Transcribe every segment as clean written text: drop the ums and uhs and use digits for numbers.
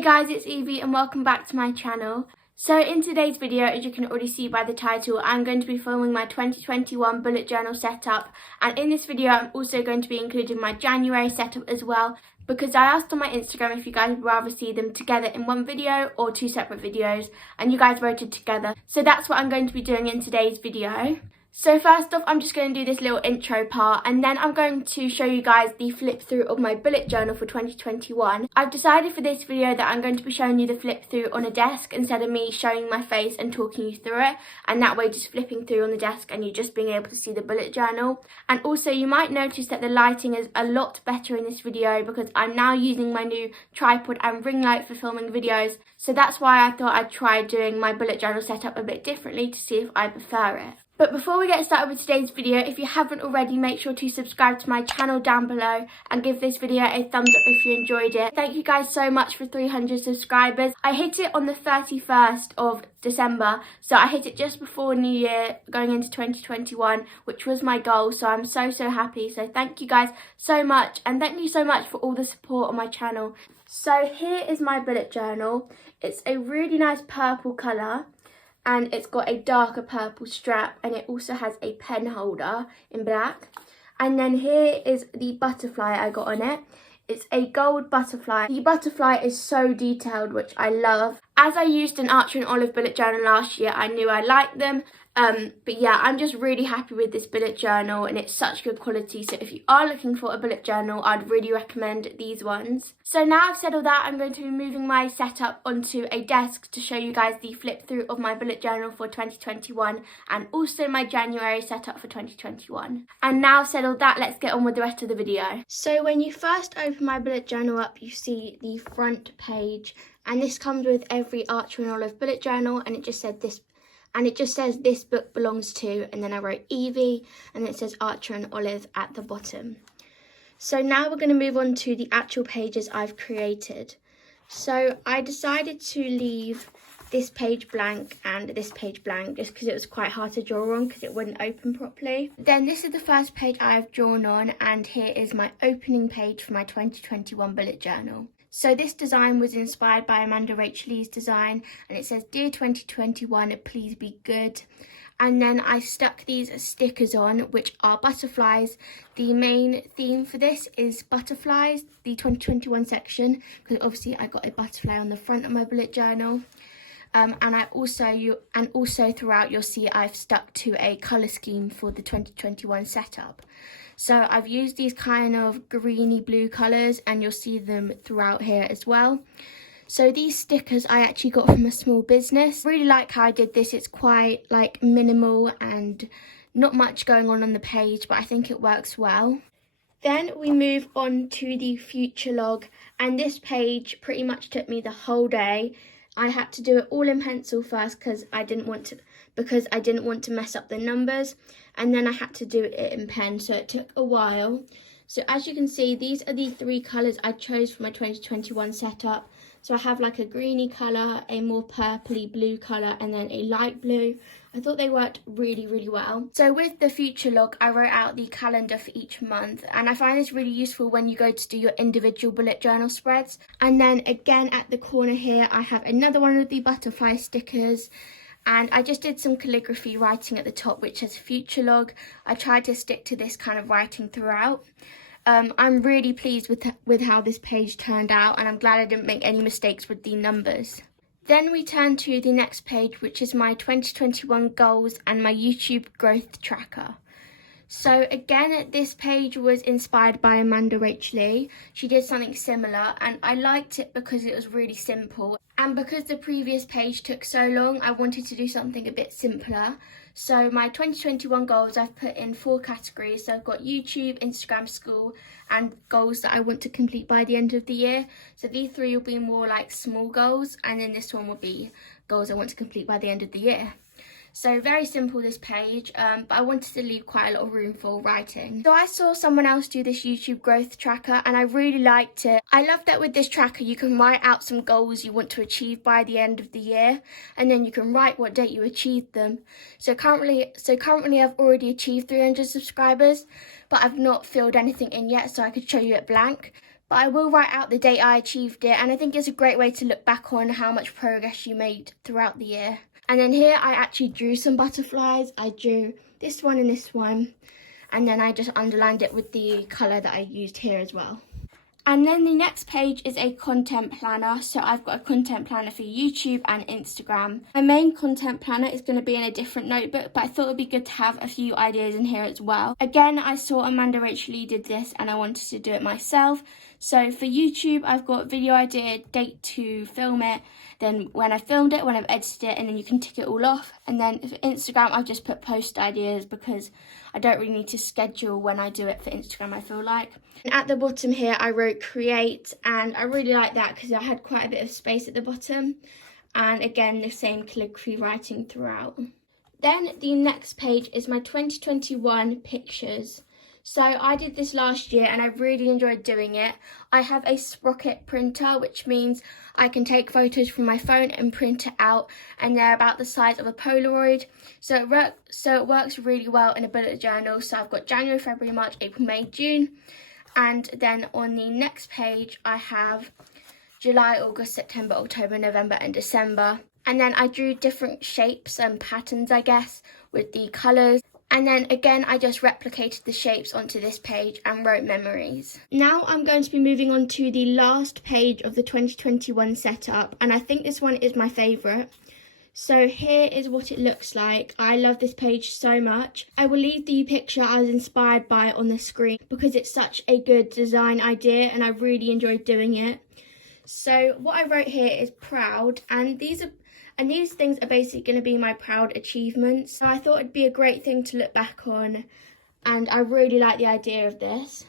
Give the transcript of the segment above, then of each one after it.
Hey guys, it's Evie and welcome back to my channel. So in today's video, as you can already see by the title, I'm going to be filming my 2021 bullet journal setup, and in this video I'm also going to be including my January setup as well, because I asked on my Instagram if you guys would rather see them together in one video or two separate videos, and you guys voted together. So that's what I'm going to be doing in today's video. So first off, I'm just going to do this little intro part, and then I'm going to show you guys the flip through of my bullet journal for 2021. I've decided for this video that I'm going to be showing you the flip through on a desk instead of me showing my face and talking you through it, and that way just flipping through on the desk and you just being able to see the bullet journal. And also you might notice that the lighting is a lot better in this video because I'm now using my new tripod and ring light for filming videos, so that's why I thought I'd try doing my bullet journal setup a bit differently to see if I prefer it. But before we get started with today's video, if you haven't already, make sure to subscribe to my channel down below and give this video a thumbs up if you enjoyed it. Thank you guys so much for 300 subscribers. I hit it on the 31st of December, so I hit it just before New Year going into 2021, which was my goal, so I'm so happy. So thank you guys so much, and thank you so much for all the support on my channel. So here is my bullet journal. It's a really nice purple colour, and it's got a darker purple strap, and it also has a pen holder in black. And then here is the butterfly I got on it. It's a gold butterfly. The butterfly is so detailed, which I love. As I used an Archer and Olive bullet journal last year, I knew I liked them. But yeah, I'm just really happy with this bullet journal, and it's such good quality. So if you are looking for a bullet journal, I'd really recommend these ones. So now I've said all that, I'm going to be moving my setup onto a desk to show you guys the flip through of my bullet journal for 2021 and also my January setup for 2021. And now I've said all that, let's get on with the rest of the video. So when you first open my bullet journal up, you see the front page, and this comes with every Archer and Olive bullet journal, and it just said this. And it just says this book belongs to, and then I wrote Evie, and it says Archer and Olive at the bottom. So now we're going to move on to the actual pages I've created. So I decided to leave this page blank and this page blank just because it was quite hard to draw on because it wouldn't open properly. Then this is the first page I've drawn on, and here is my opening page for my 2021 bullet journal. So this design was inspired by Amanda Rachel Lee's design, and it says, "Dear 2021, please be good." And then I stuck these stickers on, which are butterflies. The main theme for this is butterflies, the 2021 section, because obviously I got a butterfly on the front of my bullet journal. And also throughout you'll see I've stuck to a colour scheme for the 2021 setup. So I've used these kind of greeny blue colours, and you'll see them throughout here as well. So these stickers I actually got from a small business. I really like how I did this. It's quite like minimal and not much going on the page, but I think it works well. Then we move on to the future log, and this page pretty much took me the whole day. I had to do it all in pencil first because I didn't want to mess up the numbers, and then I had to do it in pen, so it took a while. So as you can see, these are the three colours I chose for my 2021 setup. So I have like a greeny colour, a more purpley blue colour, and then a light blue. I thought they worked really well. So with the future log, I wrote out the calendar for each month, and I find this really useful when you go to do your individual bullet journal spreads. And then again at the corner here, I have another one of the butterfly stickers, and I just did some calligraphy writing at the top which says future log. I tried to stick to this kind of writing throughout. I'm really pleased with how this page turned out, and I'm glad I didn't make any mistakes with the numbers. Then we turn to the next page, which is my 2021 goals and my YouTube growth tracker. So again, this page was inspired by Amanda Rachel Lee. She did something similar, and I liked it because it was really simple. And because the previous page took so long, I wanted to do something a bit simpler. So my 2021 goals, I've put in 4 categories. So I've got YouTube, Instagram, school, and goals that I want to complete by the end of the year. So these 3 will be more like small goals, and then this one will be goals I want to complete by the end of the year. So very simple, this page, but I wanted to leave quite a lot of room for writing. So I saw someone else do this YouTube growth tracker, and I really liked it. I love that with this tracker you can write out some goals you want to achieve by the end of the year, and then you can write what date you achieved them. So currently I've already achieved 300 subscribers, but I've not filled anything in yet, so I could show you it blank. but I will write out the date I achieved it, and I think it's a great way to look back on how much progress you made throughout the year. And then here I actually drew some butterflies. I drew this one and this one, and then I just underlined it with the colour that I used here as well. And then the next page is a content planner. So I've got a content planner for YouTube and Instagram. My main content planner is going to be in a different notebook, but I thought it would be good to have a few ideas in here as well. Again, I saw Amanda Rachel Lee did this and I wanted to do it myself. So for YouTube, I've got video idea, date to film it, then when I filmed it, when I've edited it, and then you can tick it all off. And then for Instagram, I've just put post ideas because I don't really need to schedule when I do it for Instagram, I feel like. And at the bottom here, I wrote create, and I really like that because I had quite a bit of space at the bottom. And again, the same calligraphy writing throughout. Then the next page is my 2021 pictures. So I did this last year and I really enjoyed doing it. I have a sprocket printer, which means I can take photos from my phone and print it out, and they're about the size of a Polaroid. So it works really well in a bullet journal. So I've got January, February, March, April, May, June. And then on the next page, I have July, August, September, October, November and December. And then I drew different shapes and patterns, I guess, with the colours. And then again, I just replicated the shapes onto this page and wrote memories. Now I'm going to be moving on to the last page of the 2021 setup. And I think this one is my favourite. So here is what it looks like. I love this page so much. I will leave the picture I was inspired by on the screen because it's such a good design idea and I really enjoyed doing it. So what I wrote here is proud, and these things are basically going to be my proud achievements. So I thought it'd be a great thing to look back on, and I really like the idea of this.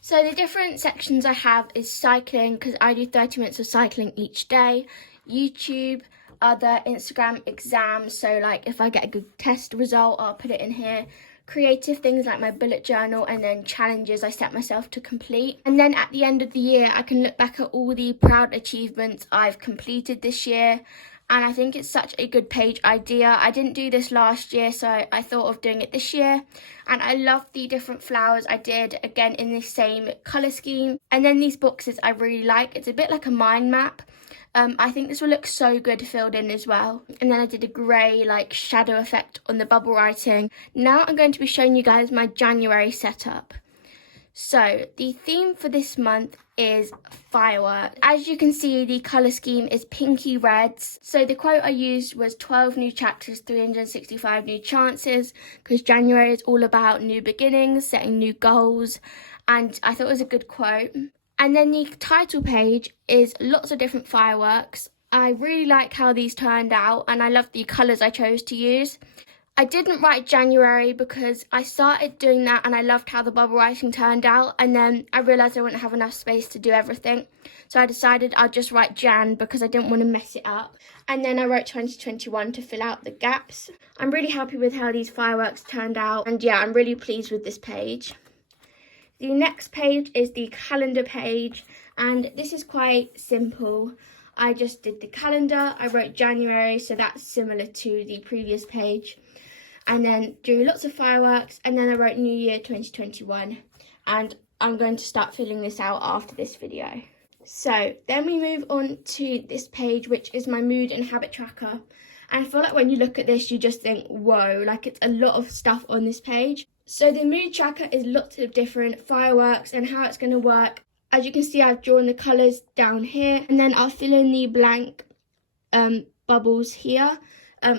So the different sections I have is cycling, because I do 30 minutes of cycling each day, YouTube, other, Instagram, exams, so like if I get a good test result, I'll put it in here. Creative things like my bullet journal, and then challenges I set myself to complete. And then at the end of the year, I can look back at all the proud achievements I've completed this year. And I think it's such a good page idea. I didn't do this last year, so I thought of doing it this year. And I love the different flowers I did, again in the same colour scheme. And then these boxes I really like. It's a bit like a mind map. I think this will look so good filled in as well. And then I did a grey like shadow effect on the bubble writing. Now I'm going to be showing you guys my January setup. So the theme for this month is fireworks. As you can see, the colour scheme is pinky reds. So the quote I used was 12 new chapters, 365 new chances, because January is all about new beginnings, setting new goals, and I thought it was a good quote. And then the title page is lots of different fireworks. I really like how these turned out, and I love the colours I chose to use. I didn't write January because I started doing that and I loved how the bubble writing turned out, and then I realised I wouldn't have enough space to do everything. So I decided I'd just write Jan because I didn't want to mess it up. And then I wrote 2021 to fill out the gaps. I'm really happy with how these fireworks turned out, and yeah, I'm really pleased with this page. The next page is the calendar page, and this is quite simple. I just did the calendar, I wrote January, so that's similar to the previous page. And then drew lots of fireworks, and then I wrote New Year 2021. And I'm going to start filling this out after this video. So then we move on to this page, which is my mood and habit tracker. And I feel like when you look at this, you just think, whoa, like it's a lot of stuff on this page. So the mood tracker is lots of different fireworks and how it's going to work. As you can see, I've drawn the colours down here, and then I'll fill in the blank bubbles here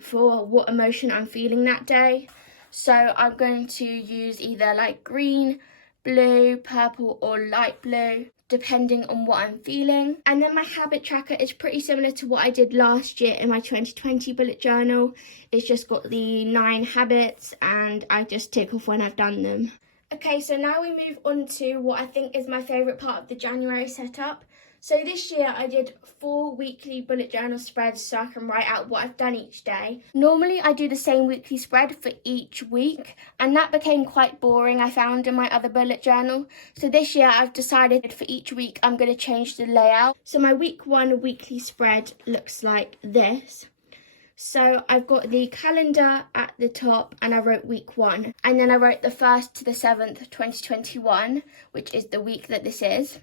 for what emotion I'm feeling that day. So I'm going to use either like green, blue, purple or light blue, depending on what I'm feeling. And then my habit tracker is pretty similar to what I did last year in my 2020 bullet journal. It's just got the 9 habits and I just tick off when I've done them. Okay, so now we move on to what I think is my favourite part of the January setup. So this year I did 4 weekly bullet journal spreads so I can write out what I've done each day. Normally I do the same weekly spread for each week, and that became quite boring, I found, in my other bullet journal. So this year I've decided for each week I'm going to change the layout. So my week 1 weekly spread looks like this. So I've got the calendar at the top and I wrote week 1. And then I wrote the 1st to the 7th of 2021, which is the week that this is.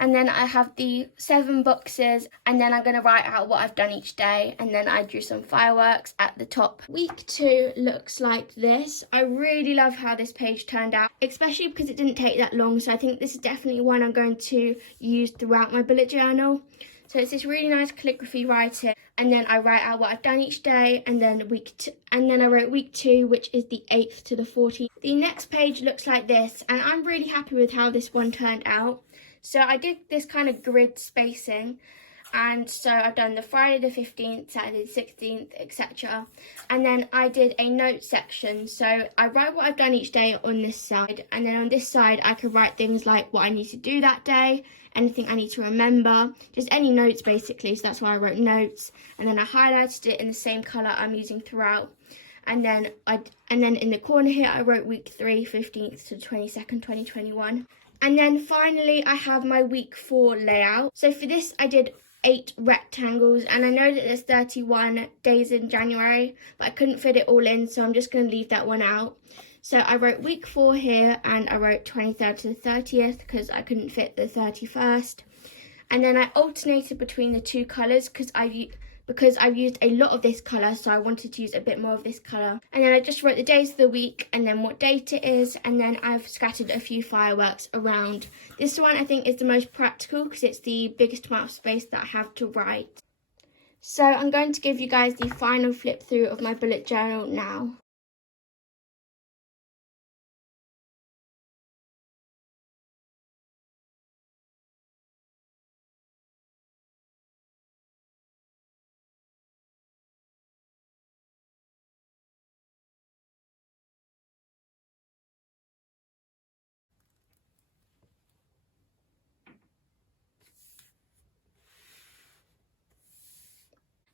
And then I have the 7 boxes, and then I'm going to write out what I've done each day, and then I drew some fireworks at the top. Week 2 looks like this. I really love how this page turned out, especially because it didn't take that long, so I think this is definitely one I'm going to use throughout my bullet journal. So it's this really nice calligraphy writing, and then I write out what I've done each day, and then I wrote week 2, which is the 8th to the 14th. The next page looks like this, and I'm really happy with how this one turned out. So I did this kind of grid spacing, and so I've done the Friday the 15th, Saturday the 16th, etc. And then I did a note section, so I write what I've done each day on this side, and then on this side I could write things like what I need to do that day, anything I need to remember, just any notes basically, so that's why I wrote notes. And then I highlighted it in the same colour I'm using throughout. And then in the corner here I wrote week 3, 15th to 22nd, 2021. And then finally I have my week 4 layout. So for this I did 8 rectangles, and I know that there's 31 days in January, but I couldn't fit it all in, so I'm just going to leave that one out. So I wrote week 4 here, and I wrote 23rd to the 30th because I couldn't fit the 31st. And then I alternated between the 2 colours because I've used a lot of this colour, so I wanted to use a bit more of this colour. And then I just wrote the days of the week and then what date it is, and then I've scattered a few fireworks around. This one I think is the most practical because it's the biggest amount of space that I have to write. So I'm going to give you guys the final flip through of my bullet journal now.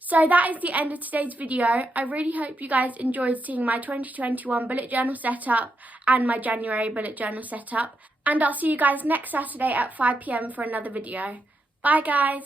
So that is the end of today's video. I really hope you guys enjoyed seeing my 2021 bullet journal setup and my January bullet journal setup. And I'll see you guys next Saturday at 5 PM for another video. Bye guys!